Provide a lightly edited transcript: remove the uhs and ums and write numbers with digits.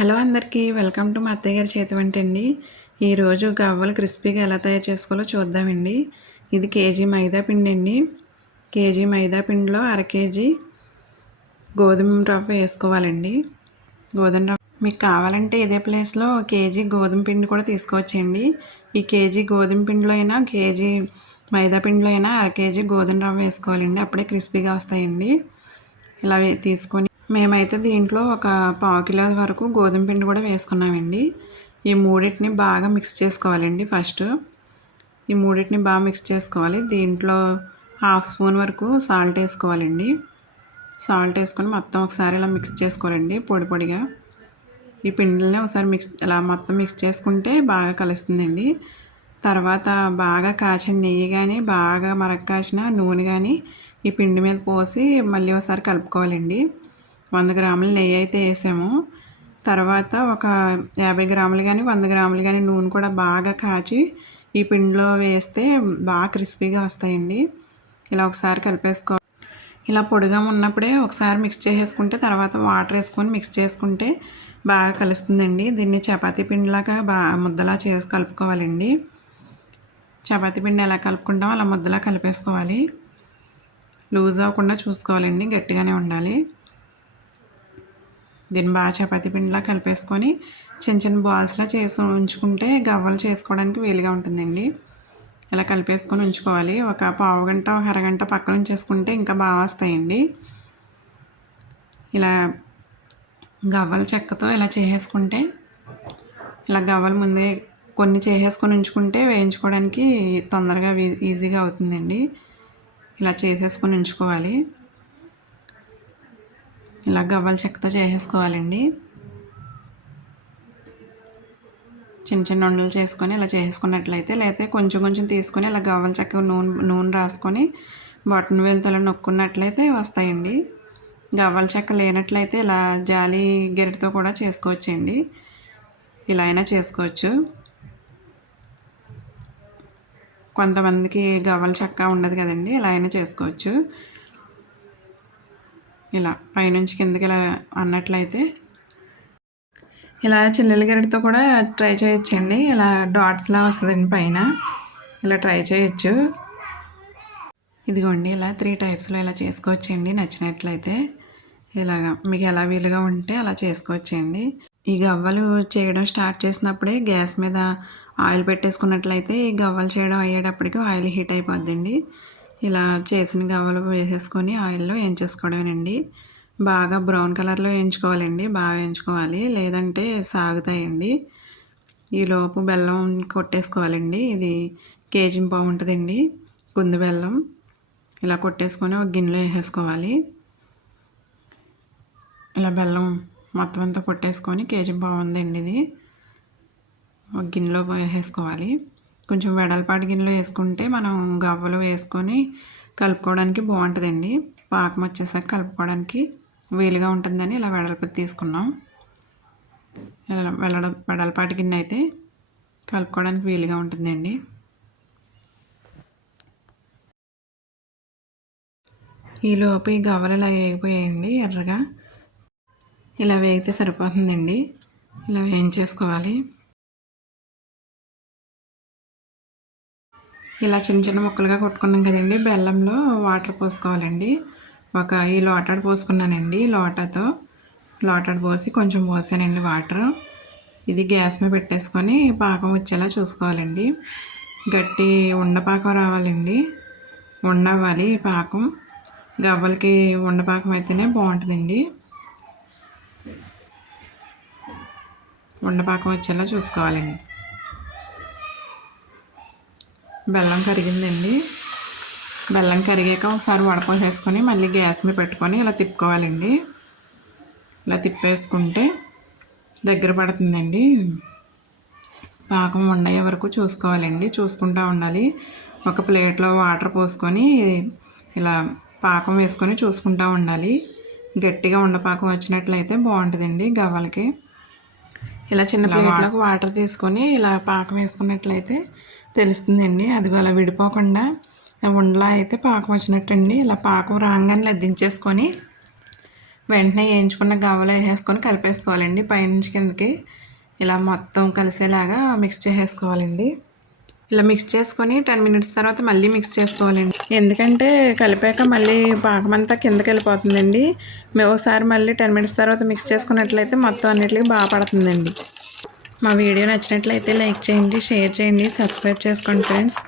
Hello అందరికీ welcome to మా అత్తయ్య గారి చేతి వంట అండి. ఈరోజు గవ్వలు క్రిస్పీగా ఎలా తయారు చేసుకోవాలో చూద్దామండి. ఇది కేజీ మైదా పిండి అండి. కేజీ మైదా పిండిలో అర కేజీ గోధుమ రవ్వ వేసుకోవాలండి. గోధుమ రవ్వ మీకు కావాలంటే ఇదే ప్లేస్లో కేజీ గోధుమ పిండి కూడా తీసుకోవచ్చండి. ఈ కేజీ గోధుమ పిండిలో అయినా కేజీ మైదా పిండిలో అయినా అర కేజీ గోధుమ రవ్వ వేసుకోవాలండి. అప్పుడే క్రిస్పీగా వస్తాయండి. ఇలా తీసుకొని మేమైతే దీంట్లో ఒక పావు కిలో వరకు గోధుమ పిండి కూడా వేసుకున్నామండి. ఈ మూడింటిని బాగా మిక్స్ చేసుకోవాలండి. ఫస్ట్ ఈ మూడింటిని బాగా మిక్స్ చేసుకోవాలి. దీంట్లో హాఫ్ స్పూన్ వరకు సాల్ట్ వేసుకోవాలండి. సాల్ట్ వేసుకొని మొత్తం ఒకసారి ఇలా మిక్స్ చేసుకోవాలండి. పొడి పొడిగా ఈ పిండిని ఒకసారి ఇలా మొత్తం మిక్స్ చేసుకుంటే బాగా కలుస్తుందండి. తర్వాత బాగా కాచిన నెయ్యి కానీ బాగా మరగ కాచిన నూనె కానీ ఈ పిండి మీద పోసి మళ్ళీ ఒకసారి కలుపుకోవాలండి. 100 గ్రాముల నెయ్యి అయితే వేసాము. తర్వాత ఒక 50 గ్రాములు కానీ 100 గ్రాములు కానీ నూనె కూడా బాగా కాచి ఈ పిండిలో వేస్తే బాగా క్రిస్పీగా వస్తాయండి. ఇలా ఒకసారి కలిపేసుకో. ఇలా పొడిగా ఉన్నప్పుడే ఒకసారి మిక్స్ చేసేసుకుంటే తర్వాత వాటర్ వేసుకొని మిక్స్ చేసుకుంటే బాగా కలుస్తుందండి. దీన్ని చపాతీ పిండిలాగా బాగా ముద్దలా చేసి కలుపుకోవాలండి. చపాతీ పిండి ఎలా కలుపుకుంటామో అలా ముద్దలా కలిపేసుకోవాలి. లూజ్ అవ్వకుండా చూసుకోవాలండి, గట్టిగానే ఉండాలి. దీన్ని బాగా చపాతీ పిండిలా కలిపేసుకొని చిన్న చిన్న బాల్స్లా చేసి ఉంచుకుంటే గవ్వలు చేసుకోవడానికి వీలుగా ఉంటుందండి. ఇలా కలిపేసుకొని ఉంచుకోవాలి. ఒక పావు గంట ఒక అరగంట పక్కన ఉంచేసుకుంటే ఇంకా బాగా వస్తాయండి. ఇలా గవ్వల చెక్కతో ఇలా చేసేసుకుంటే ఇలా గవ్వలు ముందే కొన్ని చేసేసుకొని ఉంచుకుంటే వేయించుకోవడానికి తొందరగా ఈజీగా అవుతుందండి. ఇలా చేసేసుకొని ఉంచుకోవాలి. ఇలా గవ్వల చెక్కతో చేసేసుకోవాలండి. చిన్న చిన్న ఉండలు చేసుకొని ఇలా చేసుకున్నట్లయితే, లేకపోతే కొంచెం కొంచెం తీసుకొని ఇలా గవ్వల చెక్క నూనె రాసుకొని బటన్ వేలుతో నొక్కున్నట్లయితే వస్తాయండి. గవ్వల చెక్క లేనట్లయితే ఇలా జాలి గెరటితో కూడా చేసుకోవచ్చండి. ఇలా అయినా చేసుకోవచ్చు. కొంతమందికి గవ్వల చెక్క ఉండదు కదండి, ఇలా అయినా చేసుకోవచ్చు. ఇలా పైనుంచి కిందకి ఇలా అన్నట్లయితే ఇలా చిల్లుల గరిటతో కూడా ట్రై చేయొచ్చండి. ఇలా డాట్స్లా వస్తుందండి పైన, ఇలా ట్రై చేయొచ్చు. ఇదిగోండి ఇలా 3 టైప్స్లో ఇలా చేసుకోవచ్చండి. నచ్చినట్లయితే ఇలాగా మీకు ఎలా వీలుగా ఉంటే అలా చేసుకోవచ్చండి. ఈ గవ్వలు చేయడం స్టార్ట్ చేసినప్పుడే గ్యాస్ మీద ఆయిల్ పెట్టేసుకున్నట్లయితే ఈ గవ్వలు చేయడం అయ్యేటప్పటికి ఆయిల్ హీట్ అయిపోద్దండి. ఇలా చేసిన గవ్వలు వేసేసుకొని ఆయిల్లో వేయించేసుకోవడమేనండి. బాగా బ్రౌన్ కలర్లో వేయించుకోవాలండి. బాగా వేయించుకోవాలి, లేదంటే సాగుతాయండి. ఈలోపు బెల్లం కొట్టేసుకోవాలండి. ఇది కేజీ పావు ఉంటుందండి కుందు బెల్లం. ఇలా కొట్టేసుకొని ఒక గిన్నెలో వేసేసుకోవాలి. ఇలా బెల్లం మొత్తం అంతా కొట్టేసుకొని కేజీ పావు ఉందండి ఇది. ఒక గిన్నెలో వేసేసుకోవాలి. కొంచెం వెడల్పాటి గిన్నెలో వేసుకుంటే మనం గవ్వలు వేసుకొని కలుపుకోవడానికి బాగుంటుందండి. పాకం వచ్చేసాక కలుపుకోవడానికి వీలుగా ఉంటుందని ఇలా వెడల్పాటి తీసుకున్నాం. ఇలా వెడల్పాటి గిన్నె అయితే కలుపుకోవడానికి వీలుగా ఉంటుందండి. ఈలోపు ఈ గవ్వలు ఇలా వేగిపోయాయండి ఎర్రగా. ఇలా వేగితే సరిపోతుందండి. ఇలా వేయించేసుకోవాలి. ఇలా చిన్న చిన్న ముక్కలుగా కొట్టుకున్నాం కదండి. బెల్లంలో వాటర్ పోసుకోవాలండి. ఈ లోటాడు పోసుకున్నానండి. లోటాడు పోసి కొంచెం పోసానండి వాటర్. ఇది గ్యాస్ మీద పెట్టేసుకొని పాకం వచ్చేలా చూసుకోవాలండి. గట్టి ఉండపాకం రావాలండి. ఉండవ్వాలి పాకం. గవ్వలకి ఉండపాకం అయితేనే బాగుంటుందండి. ఉండపాకం వచ్చేలా చూసుకోవాలండి. బెల్లం కరిగిందండి. బెల్లం కరిగాక ఒకసారి వడపోసేసుకొని మళ్ళీ గ్యాస్ మీద పెట్టుకొని ఇలా తిప్పుకోవాలండి. ఇలా తిప్పేసుకుంటే దగ్గర పడుతుందండి. పాకం ఉండయ్యే వరకు చూసుకోవాలండి. చూసుకుంటూ ఉండాలి. ఒక ప్లేట్లో వాటర్ పోసుకొని ఇలా పాకం వేసుకొని చూసుకుంటూ ఉండాలి. గట్టిగా ఉండపాకం వచ్చినట్లయితే బాగుంటుందండి గవ్వలకి. ఇలా చిన్న ప్లేట్లోకి వాటర్ తీసుకొని ఇలా పాకం వేసుకున్నట్లయితే తెలుస్తుందండి. అదిగో అలా విడిపోకుండా ఉండలా అయితే పాకం వచ్చినట్టండి. ఇలా పాకం రాగానే ఇలా దించేసుకొని వెంటనే వేయించుకున్న గవ్వలు వేసేసుకొని కలిపేసుకోవాలండి. పైనుంచి కిందకి ఇలా మొత్తం కలిసేలాగా మిక్స్ చేసేసుకోవాలండి. ఇలా మిక్స్ చేసుకొని 10 మినిట్స్ తర్వాత మళ్ళీ మిక్స్ చేసుకోవాలండి. ఎందుకంటే కలిపాక మళ్ళీ పాకమంతా కిందకి వెళ్ళిపోతుందండి. ఒకసారి మళ్ళీ 10 మినిట్స్ తర్వాత మిక్స్ చేసుకున్నట్లయితే మొత్తం అన్నిటికీ బాగా పడుతుందండి. మా వీడియో నచ్చినట్లయితే లైక్ చేయండి, షేర్ చేయండి, సబ్స్క్రైబ్ చేసుకోండి ఫ్రెండ్స్.